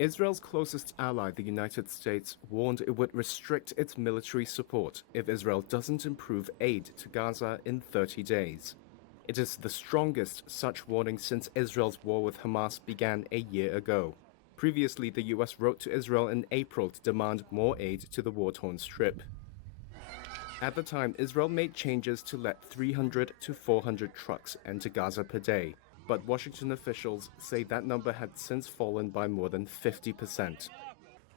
Israel's closest ally, the United States, warned it would restrict its military support if Israel doesn't improve aid to Gaza in 30 days. It is the strongest such warning since Israel's war with Hamas began a year ago. Previously, the US wrote to Israel in April to demand more aid to the war-torn Strip. At the time, Israel made changes to let 300 to 400 trucks enter Gaza per day, but Washington officials say that number had since fallen by more than 50%.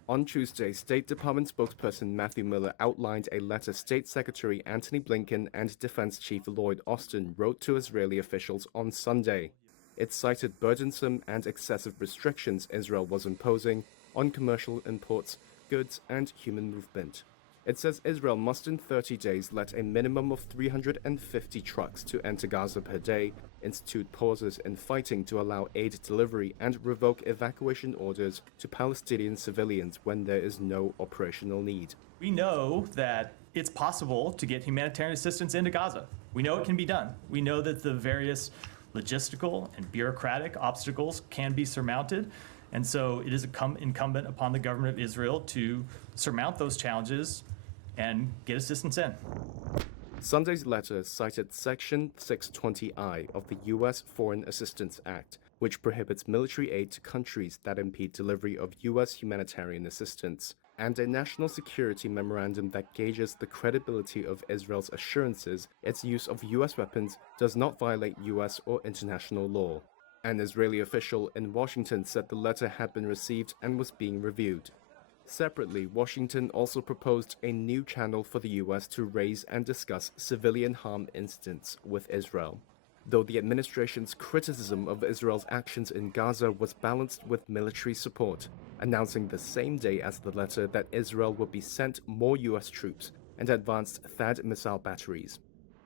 On Tuesday, State Department spokesperson Matthew Miller outlined a letter State Secretary Antony Blinken and Defense Chief Lloyd Austin wrote to Israeli officials on Sunday. It cited burdensome and excessive restrictions Israel was imposing on commercial imports, goods, and human movement. It says Israel must in 30 days let a minimum of 350 trucks to enter Gaza per day, institute pauses in fighting to allow aid delivery, and revoke evacuation orders to Palestinian civilians when there is no operational need. We know that it's possible to get humanitarian assistance into Gaza. We know it can be done. We know that the various logistical and bureaucratic obstacles can be surmounted. And so it is incumbent upon the government of Israel to surmount those challenges and get assistance in. Sunday's letter cited Section 620I of the U.S. Foreign Assistance Act, which prohibits military aid to countries that impede delivery of U.S. humanitarian assistance, and a national security memorandum that gauges the credibility of Israel's assurances its use of U.S. weapons does not violate U.S. or international law. An Israeli official in Washington said the letter had been received and was being reviewed. Separately, Washington also proposed a new channel for the U.S. to raise and discuss civilian harm incidents with Israel, though the administration's criticism of Israel's actions in Gaza was balanced with military support, announcing the same day as the letter that Israel would be sent more U.S. troops and advanced THAAD missile batteries.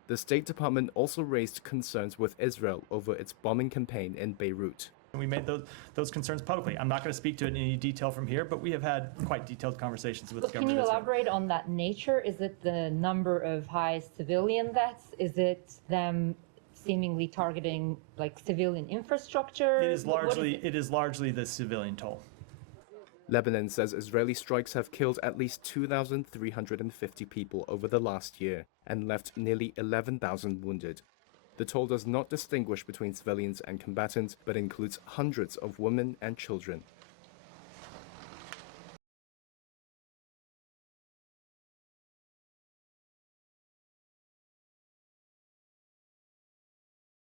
The State Department also raised concerns with Israel over its bombing campaign in Beirut. We made those concerns publicly. I'm not going to speak to it in any detail from here, but we have had quite detailed conversations with the government. Can you elaborate on that nature? Is it the number of high civilian deaths? Is it them seemingly targeting like civilian infrastructure? It is largely the civilian toll. Lebanon says Israeli strikes have killed at least 2,350 people over the last year and left nearly 11,000 wounded. The toll does not distinguish between civilians and combatants, but includes hundreds of women and children.